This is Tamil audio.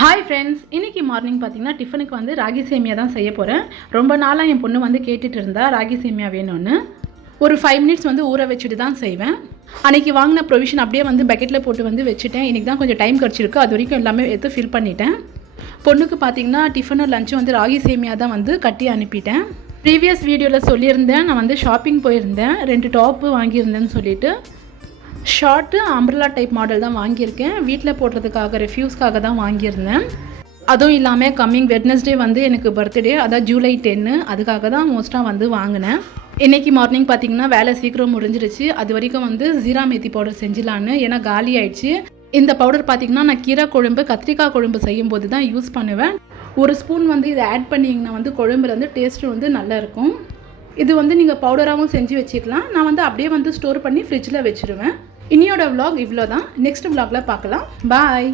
ஹாய் ஃப்ரெண்ட்ஸ், இன்றைக்கி மார்னிங் பார்த்தீங்கன்னா டிஃபனுக்கு வந்து ராகி சேமியா தான் செய்ய போகிறேன். ரொம்ப நாளாக என் பொண்ணு வந்து கேட்டுட்டு இருந்தா ராகி சேமியா வேணும்னு. ஒரு 5 மினிட்ஸ் வந்து ஊற வச்சுட்டு தான் செய்வேன். அன்றைக்கி வாங்கின ப்ரொவிஷன் அப்படியே வந்து பக்கெட்டில் போட்டு வந்து வச்சுட்டேன். இன்றைக்கி தான் கொஞ்சம் டைம் கிடச்சிருக்கு. அது வரைக்கும் எல்லாமே எடுத்து ஃபில் பண்ணிட்டேன். பொண்ணுக்கு பார்த்தீங்கன்னா டிஃபனும் லஞ்சும் வந்து ராகி சேமியா தான் வந்து கட்டி அனுப்பிட்டேன். ப்ரீவியஸ் வீடியோவில் சொல்லியிருந்தேன், நான் வந்து ஷாப்பிங் போயிருந்தேன், 2 டாப்பு வாங்கியிருந்தேன்னு சொல்லிவிட்டு. ஷார்ட்டு அம்ப்ரெல்லா டைப் மாடல் தான் வாங்கியிருக்கேன். வீட்டில் போடுறதுக்காக ரெஃப்யூஸ்க்காக தான் வாங்கியிருந்தேன். அதுவும் இல்லாமல் கம்மிங் வெட்னஸ்டே வந்து எனக்கு பர்த்டே, அதான் ஜூலை 10, அதுக்காக தான் மோஸ்ட்டாக வந்து வாங்கினேன். இன்றைக்கி மார்னிங் பார்த்திங்கன்னா வேலை சீக்கிரம் முடிஞ்சிருச்சு. அது வரைக்கும் வந்து ஜீரா மேத்தி பவுடர் செஞ்சிடலான்னு, ஏன்னா காலி ஆயிடுச்சு. இந்த பவுடர் பார்த்திங்கன்னா நான் கீரை குழம்பு, கத்திரிக்காய் குழம்பு செய்யும்போது தான் யூஸ் பண்ணுவேன். ஒரு ஸ்பூன் வந்து இதை ஆட் பண்ணிங்கன்னா வந்து குழம்புல வந்து டேஸ்ட்டு வந்து நல்லாயிருக்கும். இது வந்து நீங்கள் பவுடராகவும் செஞ்சு வச்சுக்கலாம். நான் வந்து அப்படியே வந்து ஸ்டோர் பண்ணி ஃப்ரிட்ஜில் வச்சுருவேன். இன்னியோட vlog இவ்வளோ தான். நெக்ஸ்ட் vlogல பார்க்கலாம். பாய்.